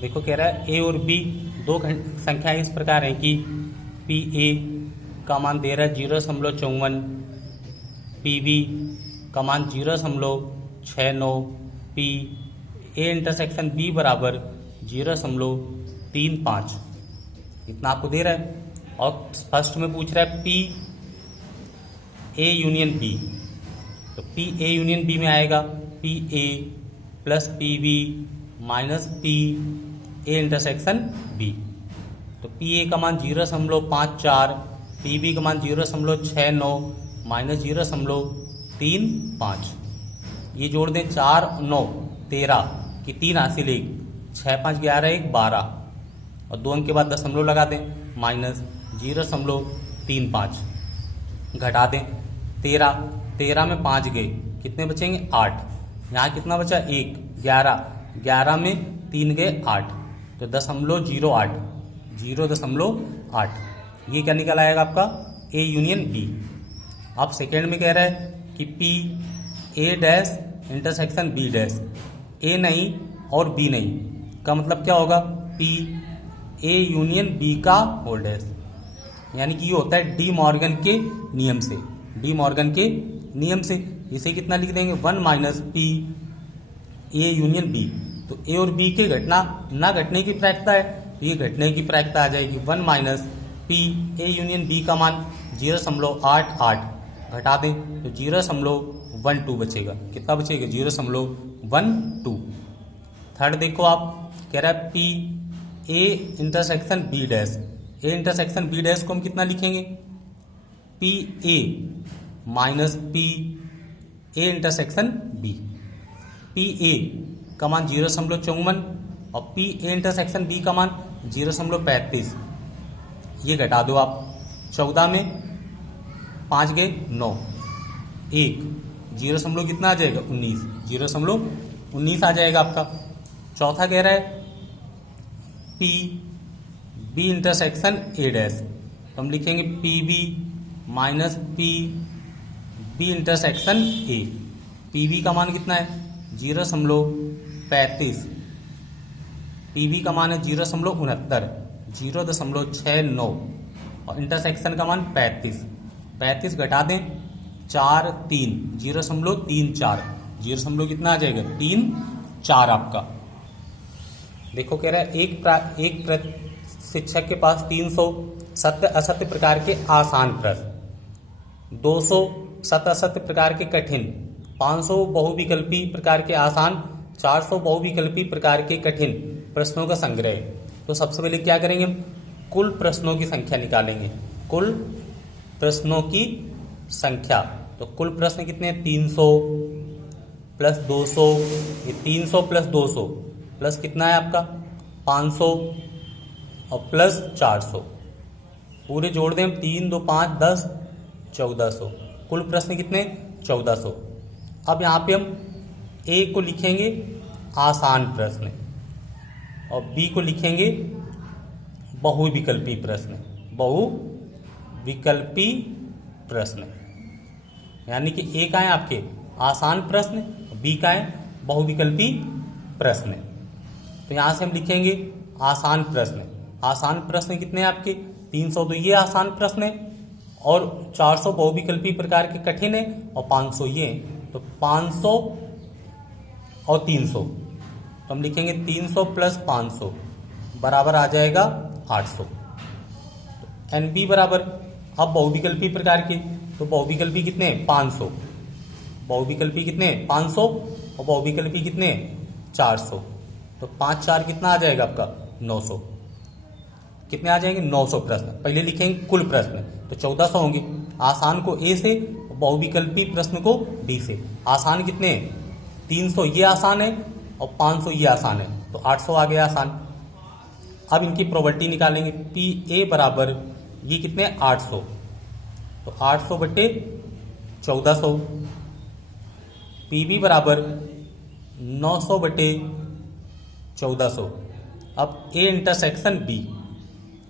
देखो कह रहा है ए और बी दो संख्याएं इस प्रकार हैं कि पी ए का मान दे रहा है 0.54, पी बी का मान 0.69, पी ए इंटरसेक्शन बी बराबर 0.35, इतना आपको दे रहा है। और फर्स्ट में पूछ रहा है पी ए यूनियन बी, तो पी ए यूनियन बी में आएगा P A plus P B minus P A intersection B. तो पी ए का मान 0.54, पी बी का मान 0.69 माइनस 0.35, ये जोड़ दें 4 9 13 की 3 हासिल 1, 6 5 11 1 12 और 2 अंक के बाद दशमलव लगा दें माइनस 0.35, घटा दें 13 में 5 गए, कितने बचेंगे 8, यहाँ कितना बचा 1, 11 में 3 गए 8, तो 0.08, 0.8, ये क्या निकल आएगा आपका ए यूनियन बी। अब सेकेंड में कह रहा है कि P A dash intersection B dash, A नहीं और बी नहीं का मतलब क्या होगा पी ए यूनियन बी का होल डैश, यानी कि ये होता है डी मॉर्गन के नियम से, डी मॉर्गन के नियम से इसे कितना लिख देंगे 1 minus P A union B. तो ए और बी के घटना ना घटने की प्रायिकता है, तो ये घटने की प्रायिकता आ जाएगी 1 minus P A union B का मान 0.88, घटा दें तो 0.12 बचेगा, कितना बचेगा 0.12। थर्ड देखो आप कह रहा है P A intersection B dash, A intersection B dash को हम कितना लिखेंगे P A minus P A intersection B. P A का मान 0.54 और पी ए इंटरसेक्शन बी का मान 0.35, ये घटा दो आप, 14 में 5 गए 9, 1 0. कितना आ जाएगा 19, 0.19 आ जाएगा आपका। चौथा कह रहा है P B intersection A dash, तो हम लिखेंगे P B minus P B intersection A. P B का मान कितना है 0.35, पी बी का मान है 0.69, 0.69 और इंटरसेक्शन का मान 35 घटा दें 4 3, 0.34, 0. कितना आ जाएगा 3 4 आपका। देखो कह रहा है एक शिक्षक के पास 300 सत्य असत्य प्रकार के आसान प्रश्न, 200 सत्य असत्य प्रकार के कठिन, 500 बहुविकल्पी प्रकार के आसान, 400 बहुविकल्पी प्रकार के कठिन प्रश्नों का संग्रह। तो सबसे पहले क्या करेंगे हम कुल प्रश्नों की संख्या निकालेंगे, कुल प्रश्नों की संख्या। तो कुल प्रश्न कितने हैं 300 प्लस 200, ये 300 प्लस 200 प्लस कितना है आपका 500 और प्लस 400, पूरे जोड़ दें हम 3 2 5 10 1400, कुल प्रश्न कितने 1400। अब यहाँ पे हम ए को लिखेंगे आसान प्रश्न और बी को लिखेंगे बहुविकल्पी प्रश्न, बहुविकल्पी प्रश्न, यानी कि ए का है आपके आसान प्रश्न, बी का है बहुविकल्पी प्रश्न। तो यहाँ से हम लिखेंगे आसान प्रश्न, आसान प्रश्न कितने हैं आपके 300, तो ये आसान प्रश्न है, और 400 बहुविकल्पी प्रकार के कठिन है और 500 ये, तो 500 और 300, तो हम लिखेंगे 300 प्लस 500 बराबर आ जाएगा 800। एन बी बराबर अब बहुविकल्पी प्रकार के, तो बहुविकल्पी कितने हैं 500, बहुविकल्पी कितने 500 और बहुविकल्पी कितने 400, तो 5 4 कितना आ जाएगा आपका 900, कितने आ जाएंगे 900 प्रश्न। पहले लिखेंगे कुल प्रश्न, तो 1400 होंगे, आसान को ए से बहुविकल्पी प्रश्न को बी से। आसान कितने हैं 300 ये आसान है और 500 ये आसान है, तो 800 आ गया आसान। अब इनकी प्रोबेबिलिटी निकालेंगे, पी ए बराबर ये कितने 800, तो 800 बटे 1400, पी बी बराबर 900 बटे 1400। अब A intersection B,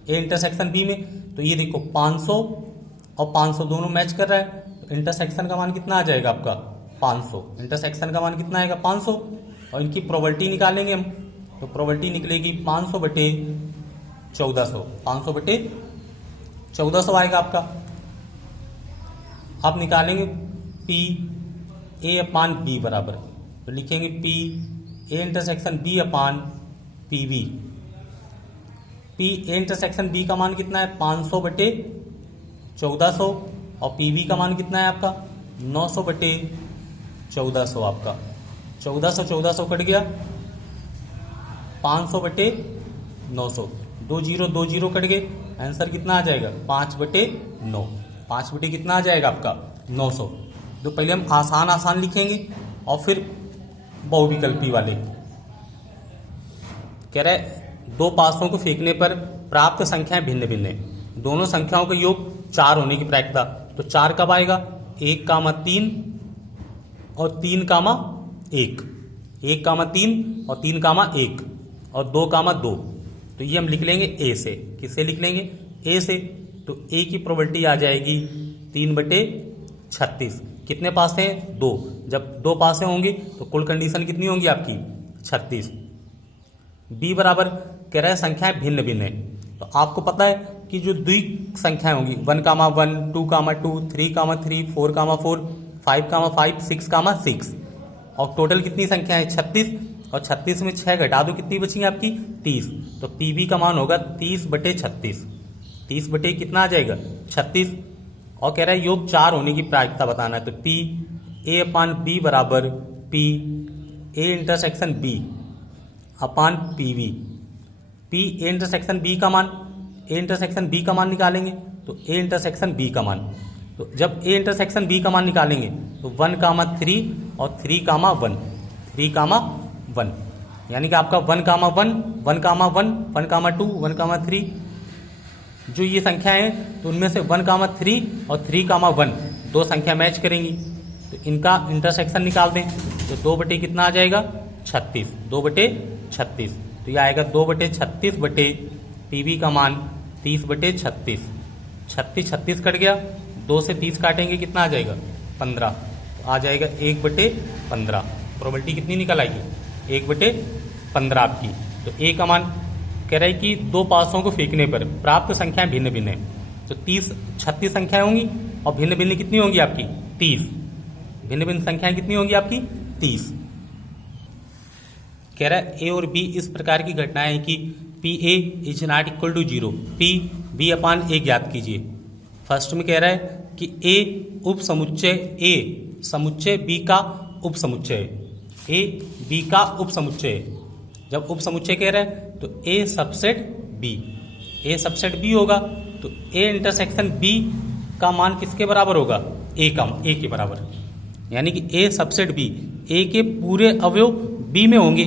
A intersection B में तो ये देखो 500 और 500 दोनों मैच कर रहा है, तो इंटरसेक्शन का मान कितना आ जाएगा आपका 500, इंटरसेक्शन का मान कितना आएगा 500, और इनकी प्रोबेबिलिटी निकालेंगे हम, तो प्रोबेबिलिटी निकलेगी 500 बटे 1400, 500 बटे 1400 आएगा आपका। आप निकालेंगे पी ए अपान बी बराबर, तो लिखेंगे P A intersection B upon P B. P A intersection B का मान कितना है 500 बटे 1400 और पी बी का मान कितना है आपका 900 बटे 1400। आपका 1400 कट गया, 500 बटे 900, 2 जीरो कट गए, आंसर कितना आ जाएगा 5 बटे 9। 5 बटे कितना आ जाएगा आपका 900। तो पहले हम आसान लिखेंगे और फिर बहुविकल्पी वाले। कह रहे दो पासों को फेंकने पर प्राप्त संख्याएं भिन्न भिन्न है, दोनों संख्याओं का योग 4 होने की प्रायिकता। तो 4 कब आएगा 1,3 और 3,1, 1,3 और 3,1 और 2,2। तो ये हम लिख लेंगे ए से। किससे लिख लेंगे ए से। तो ए की प्रोबेबिलिटी आ जाएगी 3 बटे 36। कितने पासे हैं 2, जब 2 पासे होंगे तो कुल कंडीशन कितनी होंगी आपकी 36। बी बराबर कह रहा है संख्याएं भिन्न भिन्न है, तो आपको पता है कि जो द्विक संख्याएं होंगी 1,1, 2,2, 3,3, 4,4, 5,5, 6,6 और टोटल कितनी संख्या है 36, और 36 में 6 घटा दो कितनी बची आपकी 30। तो पीबी का मान होगा 30 बटे 36। 30 बटे कितना आ जाएगा 36। और कह रहा है योग 4 होने की प्रायिकता बताना है। तो पी ए अपान बी बराबर P A intersection B upon P B. P A intersection B का मान, ए इंटरसेक्शन बी का मान निकालेंगे तो ए इंटरसेक्शन बी का मान। तो जब ए इंटरसेक्शन बी का मान निकालेंगे तो 1,3 और 3,1, 3,1 यानी कि आपका 1,1, 1,1, 1,2, 1,3 जो ये संख्या है तो उनमें से 1,3 और 3,1 दो संख्या मैच करेंगी, तो इनका इंटरसेक्शन निकाल दें। तो 2 बटे कितना आ जाएगा 36, 2 बटे 36। तो ये आएगा 2 बटे 36 बटे पीबी का मान 30 बटे 36। 36 कट गया, 2 से 30 काटेंगे कितना आ जाएगा 15, तो आ जाएगा 1 बटे 15। प्रोबेबिलिटी कितनी निकल आएगी 1 बटे 15 आपकी। तो ए का मान कह रहा है कि दो पासों को फेंकने पर प्राप्त संख्याएं भिन्न भिन्न है। तो 36 संख्याएं होंगी और भिन्न भिन्न कितनी होंगी आपकी 30। भिन्न भिन्न संख्याएं कितनी होंगी आपकी 30। कह रहा है ए और बी इस प्रकार की घटनाएं हैं कि P A is not equal to 0, P B upon A ज्ञात कीजिए। फर्स्ट में कह रहा है कि ए उप समुच्चय ए समुच्चय बी का उप समुच्चय है, ए बी का उप समुच्चय है। जब उप समुच्चय कह रहा है तो ए सबसेट बी, ए सबसेट बी होगा तो ए इंटरसेक्शन बी का मान किसके बराबर होगा ए के बराबर। यानी कि ए सबसेट बी, ए के पूरे अवयव बी में होंगे,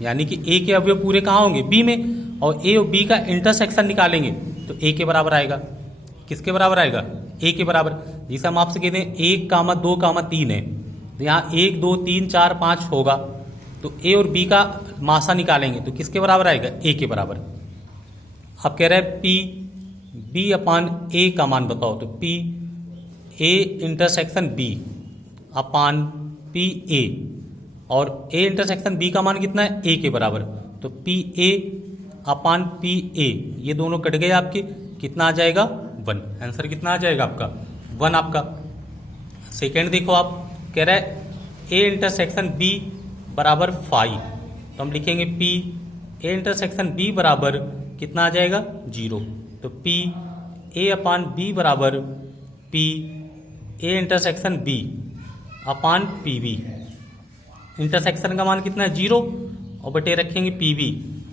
यानी कि ए के अवयव पूरे कहाँ होंगे बी में, और ए और बी का इंटरसेक्शन निकालेंगे तो ए के बराबर आएगा। किसके बराबर आएगा ए के बराबर। जैसे हम आपसे कहते हैं 1,2,3 है, तो यहाँ 1, 2, 3, 4, 5 होगा, तो ए और बी का मासा निकालेंगे तो किसके बराबर आएगा ए के बराबर। अब कह रहे हैं पी बी अपान ए का मान बताओ, तो P A intersection B upon P A, और ए इंटरसेक्शन बी का मान कितना है ए के बराबर। तो पी ए अपान पी ए ये दोनों कट गए आपके, कितना आ जाएगा 1। आंसर कितना आ जाएगा आपका 1 आपका। सेकेंड देखो आप, कह रहा है ए इंटरसेक्शन बी बराबर 5, तो हम लिखेंगे पी ए इंटरसेक्शन बी बराबर कितना आ जाएगा 0। तो पी ए अपान बी बराबर P A intersection B upon P B. Intersection का मान कितना है 0 और बटे रखेंगे पी बी,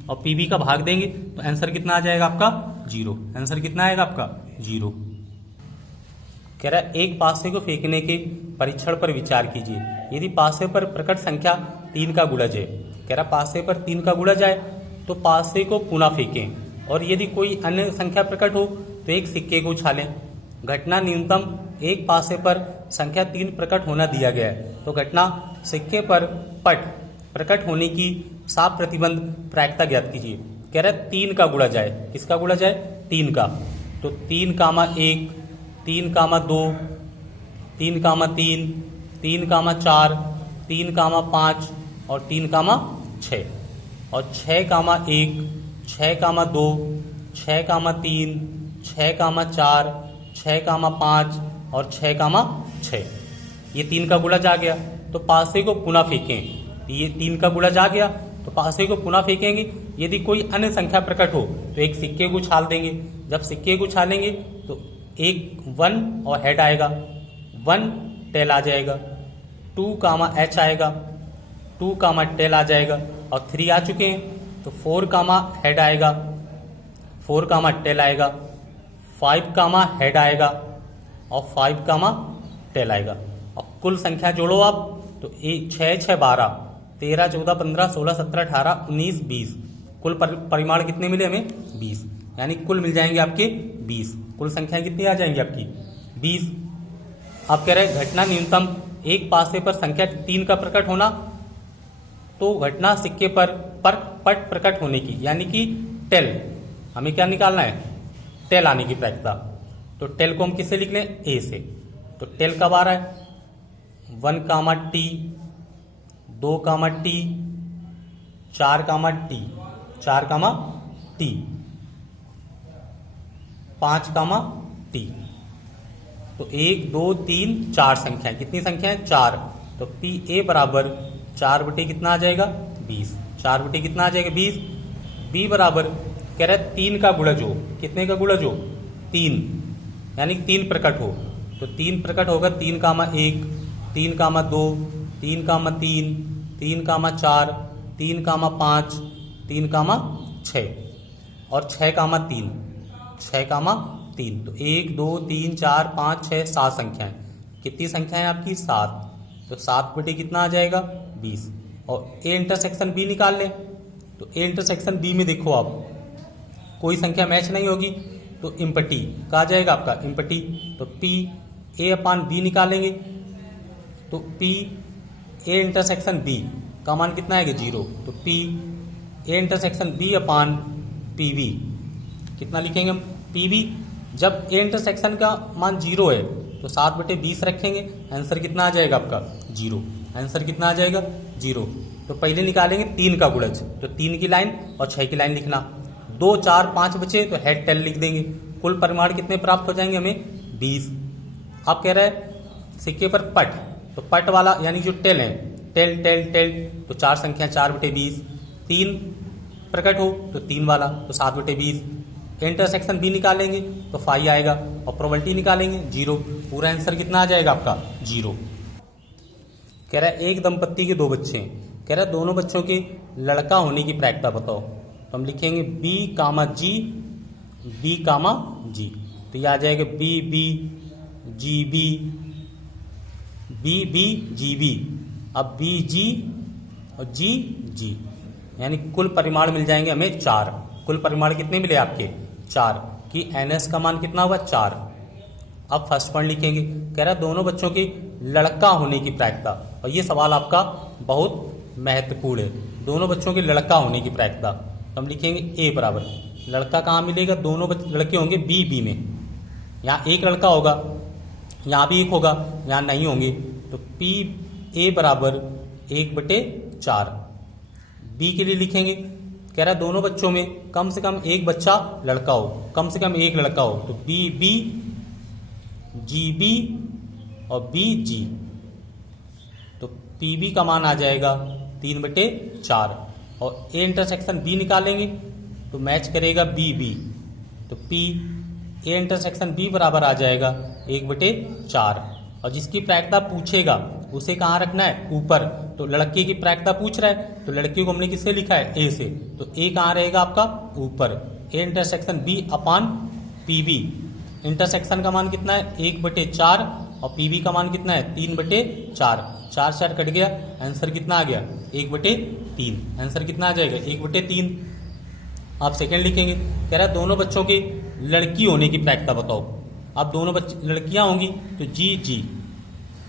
और पी बी का भाग देंगे तो आंसर कितना आ जाएगा आपका 0। आंसर कितना आएगा आपका 0। कह रहा है एक पासे को फेंकने के परीक्षण पर विचार कीजिए। यदि पासे पर प्रकट संख्या 3 का गुणज है, कह रहा पासे पर 3 का गुणज आए तो पासे को पुनः फेंकें, और यदि कोई अन्य संख्या प्रकट हो तो एक सिक्के को उछालें। घटना न्यूनतम एक पासे पर संख्या 3 प्रकट होना दिया गया है, तो घटना सिक्के पर पट प्रकट होने की साफ प्रतिबंध प्रायिकता ज्ञात कीजिए। कह रहा है 3 का गुणज आए, किसका गुणज आए 3 का, तो 3,1, 3,2, 3,3, 3,4, 3,5 और 3,6। और 6,1, 6,2, 6,3, 6,4, 6,5 और 6,6। ये 3 का गुणज आ गया, तो पासे को पुनः फेंकें। ये 3 का गुणज आ गया तो पासे को पुनः फेंकेंगे। यदि कोई अन्य संख्या प्रकट हो तो एक सिक्के को उछाल देंगे। जब सिक्के को उछालेंगे तो एक 1 और हेड आएगा, 1 टेल आ जाएगा, 2 H आएगा, 2 टेल आ जाएगा और 3 आ चुके हैं तो 4 हेड आएगा, 4 टेल आएगा, 5 हेड आएगा और 5 टेल आएगा। और कुल संख्या जोड़ो आप तो 6, 6, 12, 13, 14, 15, 16, 17, 18, 19, 20। कुल परिमाण कितने मिले हमें? 20। यानी कुल मिल जाएंगे आपके 20। कुल संख्या कितनी आ जाएंगी आपकी? 20। आप कह रहे हैं घटना न्यूनतम एक पासे पर संख्या 3 का प्रकट होना, तो घटना सिक्के पर पट प्रकट होने की यानी कि टेल, हमें क्या निकालना है? टेल आने की प्रायिकता। तो टेल को हम किससे लिख लें? ए से। तो टेल कब आ रहा है? 1, T, 2, T, 4, T, 4, T, 5, T। तो 1, 2, 3, 4 संख्याएं। कितनी संख्याएं? 4। तो पी ए बराबर 4 बटे कितना आ जाएगा? 20। 4 बटे कितना आ जाएगा? 20। बी बराबर कह रहा है 3 का गुणज हो। कितने का गुणज हो? 3, यानी 3 प्रकट हो। तो 3 प्रकट होगा 3, 1, 3, 2, 3, 3, 3, 4, 3, 5, 3, 6 और 6, 3। तो 1, 2, 3, 4, 5, 6, 7 संख्याएं। कितनी संख्याएं आपकी? 7। तो 7 बटे कितना आ जाएगा? 20। और ए इंटरसेक्शन बी निकाल लें। तो ए इंटरसेक्शन बी में देखो आप कोई संख्या मैच नहीं होगी तो इम्पटी कहा जाएगा आपका इम्पटी। तो पी ए अपान बी निकालेंगे तो पी ए इंटरसेक्शन बी का मान कितना आएगा? 0। तो P A intersection B upon P B कितना लिखेंगे हम? P B. जब ए इंटरसेक्शन का मान 0 है तो 7 बटे 20 रखेंगे, आंसर कितना आ जाएगा आपका? 0। आंसर कितना आ जाएगा? 0। तो पहले निकालेंगे 3 का गुणज, तो 3 की लाइन और 6 की लाइन लिखना। 2, 4, 5 बचे तो हेड टेल लिख देंगे। कुल परिमाण कितने प्राप्त हो जाएंगे हमें? 20। आप कह रहे हैं सिक्के पर पट, तो पट वाला यानी जो टेल है, टेल टेल टेल, तो 4 संख्या 4 बटे 20। 3 प्रकट हो तो 3 वाला, तो 7 बटे 20। इंटरसेक्शन बी निकालेंगे तो 5 आएगा और प्रोबेबिलिटी निकालेंगे 0। पूरा आंसर कितना आ जाएगा आपका? 0। कह रहा है एक दंपत्ति के 2 बच्चे हैं। कह रहा है दोनों बच्चों के लड़का होने की प्रायिकता बताओ। तो हम लिखेंगे बी, जी, बी, जी। तो ये आ जाएगा बी, जी, बी, जी, बी। अब बी, जी और जी, जी, यानी कुल परिमाण मिल जाएंगे हमें 4। कुल परिमाण कितने मिले आपके? 4 कि एनएस का मान कितना हुआ? 4। अब फर्स्ट पॉइंट लिखेंगे। कह रहा है दोनों बच्चों के लड़का होने की प्रायिकता, और ये सवाल आपका बहुत महत्वपूर्ण है। दोनों बच्चों के लड़का होने की प्रायिकता, तो हम लिखेंगे ए बराबर लड़का कहाँ मिलेगा? दोनों लड़के होंगे बी में। यहाँ एक लड़का होगा, यहाँ भी एक होगा, यहाँ नहीं होंगे। तो पी ए बराबर 1/4। बी के लिए लिखेंगे। कह रहा है दोनों बच्चों में कम से कम एक बच्चा लड़का हो, कम से कम एक लड़का हो। तो बी, जी और बी। तो पी बी का मान आ जाएगा 3/4। और ए इंटरसेक्शन बी निकालेंगे तो मैच करेगा बी। तो पी ए इंटरसेक्शन बी बराबर आ जाएगा 1/4। और जिसकी प्रायिकता पूछेगा उसे कहाँ रखना है? ऊपर। तो लड़के की प्रायिकता पूछ रहा है तो लड़के को हमने किससे लिखा है? ए से। तो ए कहाँ रहेगा आपका? ऊपर। A intersection B upon P B. Intersection का मान कितना है? 1/4 और पी बी का मान कितना है? 3/4। 4 4 कट गया, आंसर कितना आ गया? 1/3। आंसर कितना आ जाएगा? 1/3। आप सेकंड लिखेंगे। कह रहा है दोनों बच्चों के लड़की होने की प्रायिकता बताओ। अब दोनों लड़कियां होंगी तो जी।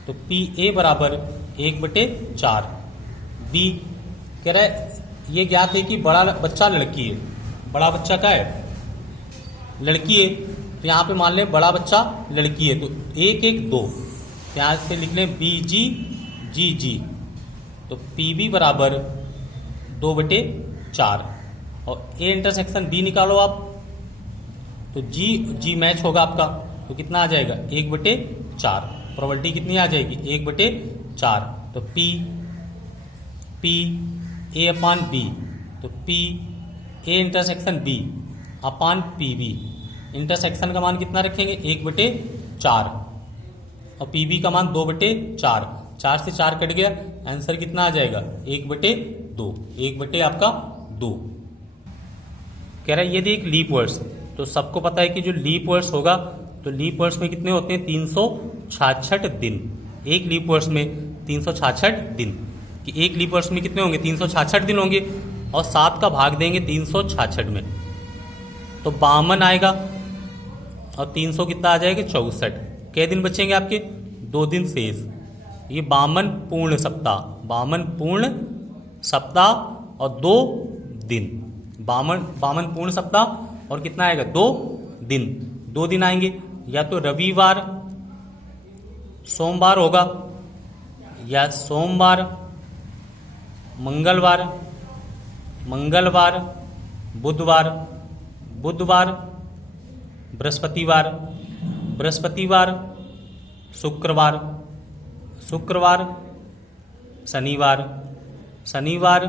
तो पी ए बराबर 1/4। बी कह रहा है ये ज्ञात है कि बड़ा बच्चा लड़की है। बड़ा बच्चा क्या है? लड़की है। तो यहाँ पे मान लें बड़ा बच्चा लड़की है, तो 1 1 2। यहाँ से लिख लें बी जी। तो पी बी बराबर 2/4। 4 और ए इंटरसेक्शन बी निकालो आप, तो जी मैच होगा आपका, तो कितना आ जाएगा 1/4। प्रोबेबिलिटी कितनी आ जाएगी 1/4। तो पी ए अपान बी, तो P A intersection B upon P B, intersection का मान कितना रखेंगे 1/4 और पी बी का मान 2/4। 4 से 4 कट गया, आंसर कितना आ जाएगा 1/2, 1/2। कह रहा है यदि एक लीप वर्ष, तो सबको पता है कि जो लीप वर्ष होगा तो लीप वर्ष में कितने होते हैं 366 दिन। एक लीप वर्ष में 366 दिन, कि एक लीप वर्ष में कितने होंगे 366 दिन होंगे और 7 का भाग देंगे 366 में, तो 52 आएगा और 300 कितना आ जाएगा 64। कै दिन बचेंगे आपके 2 दिन शेष। ये 52 पूर्ण सप्ताह, 52 पूर्ण सप्ताह और 2 दिन, 52 पूर्ण सप्ताह और कितना आएगा 2 दिन। 2 दिन आएंगे, या तो रविवार सोमवार होगा, या सोमवार मंगलवार, मंगलवार बुधवार, बुधवार बृहस्पतिवार, बृहस्पतिवार शुक्रवार, शुक्रवार शनिवार, शनिवार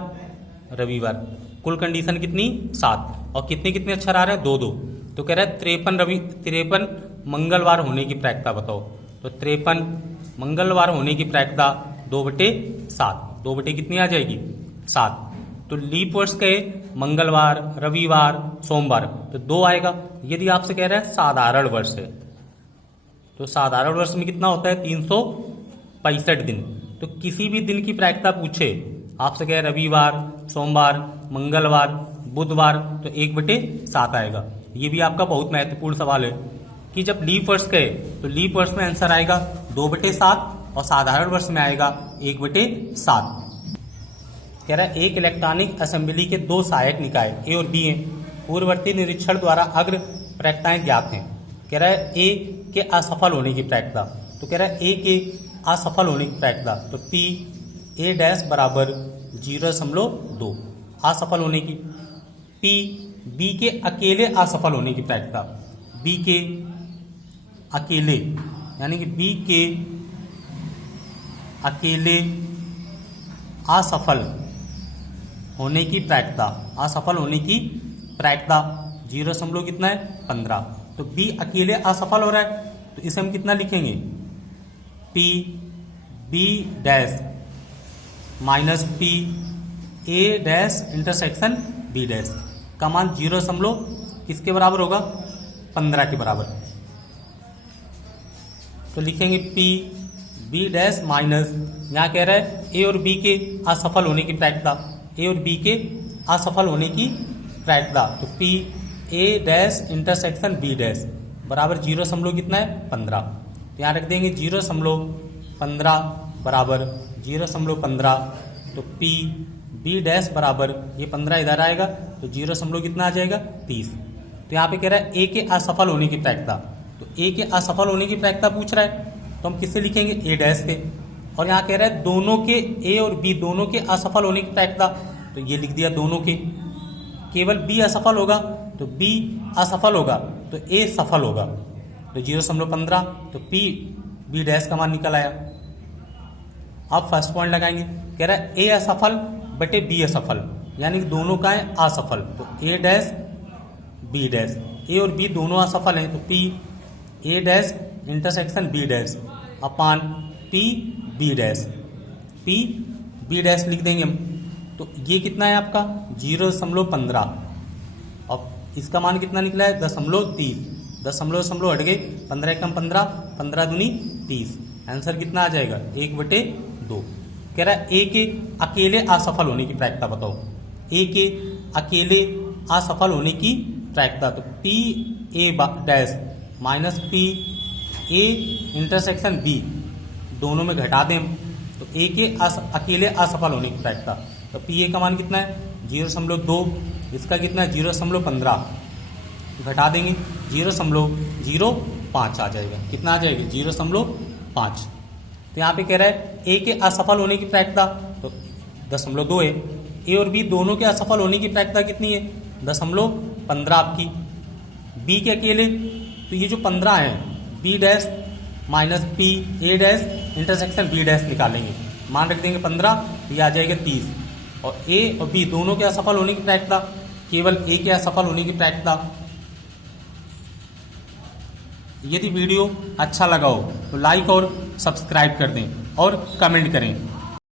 रविवार। कुल कंडीशन कितनी 7 और कितने कितने अक्षर आ रहे हैं 2-2। तो कह रहा है 53 मंगलवार होने की प्रायिकता बताओ। तो 53 मंगलवार होने की प्रायिकता 2/7, 2 कितनी आ जाएगी 7। तो लीप वर्ष कहे मंगलवार रविवार सोमवार, तो 2 आएगा। यदि आपसे कह रहा है साधारण वर्ष है, तो साधारण वर्ष में कितना होता है 365 दिन। तो किसी भी दिन की प्रायिकता पूछे, आपसे कहे रविवार सोमवार मंगलवार बुधवार, तो 1/7 आएगा। ये भी आपका बहुत महत्वपूर्ण सवाल है कि जब लीप वर्ष कहे तो लीप वर्ष में आंसर आएगा 2/7 और साधारण वर्ष में आएगा 1/7। कह रहा है एक इलेक्ट्रॉनिक असेंबली के 2 सहायक निकाय ए और बी हैं। पूर्ववर्ती निरीक्षण द्वारा अग्र प्रायिकताएं ज्ञात हैं। कह रहा है ए के असफल होने की प्रायिकता, तो कह रहा है ए के असफल होने की प्रायिकता, तो पी ए डैश बराबर 0.2 असफल होने की। पी बी के अकेले असफल होने की प्रायिकता, बी के अकेले यानी कि बी के अकेले असफल होने की प्रायिकता, असफल होने की प्रायिकता 0 कितना है 15। तो बी अकेले असफल हो रहा है, तो इसे हम कितना लिखेंगे P B dash minus P A dash intersection B dash का मान 0 किसके बराबर होगा 15 के बराबर। तो लिखेंगे पी बी डैश माइनस, यहाँ कह रहा है ए और बी के असफल होने की प्रायिकता, ए और बी के असफल होने की प्रायिकता, तो P A dash intersection B dash बराबर 0 कितना है 15। तो यहाँ रख देंगे 0.15 बराबर 0.15, तो पी बी डैश बराबर ये 15 इधर आएगा, तो 0 कितना आ जाएगा 30। तो यहाँ पे कह रहा है ए के असफल होने की प्रायिकता, तो ए के असफल होने की प्रायिकता पूछ रहा है, तो हम किससे लिखेंगे ए डैश से। और यहाँ कह रहा है दोनों के ए और बी दोनों के असफल होने की प्रायिकता, तो ये लिख दिया दोनों के। केवल बी असफल होगा तो बी असफल होगा तो ए सफल होगा, तो 0.15, तो पी बी डैश का मान निकल आया। अब फर्स्ट पॉइंट लगाएंगे, कह रहा है ए असफल बटे बी असफल, यानी कि दोनों का है असफल, तो A dash B dash, A और बी दोनों असफल हैं, तो P A dash intersection B dash upon P B dash, P B dash लिख देंगे हम। तो ये कितना है आपका 0.15 और इसका मान कितना निकला है 0.30, 10 हट गए, 15 एकम 15, 15 दूनी 30, आंसर कितना आ जाएगा 1/2। कह रहा है ए के अकेले असफल होने की प्रायिकता बताओ, ए के अकेले असफल होने की प्रायिकता, तो P A dash minus P A intersection B दोनों में घटा दें, तो ए के अकेले असफल होने की प्रायिकता, तो पी ए का मान कितना है 0.2, इसका कितना है 0.15, घटा देंगे 0.05 आ जाएगा, कितना आ जाएगा 0.5। तो यहाँ पे कह रहा है ए के असफल होने की प्रायिकता, तो 0.2 है, ए और बी दोनों के असफल होने की प्रायिकता कितनी है? 0.15 आपकी। बी के अकेले, तो ये जो 15 है, B dash minus P A dash intersection B dash निकालेंगे, मान रख देंगे 15, तो ये आ जाएगा 30। और ए और बी दोनों के असफल होने की प्रायिकता, केवल ए के असफल होने की प्रायिकता। यदि वीडियो अच्छा लगा हो तो लाइक और सब्सक्राइब कर दें और कमेंट करें।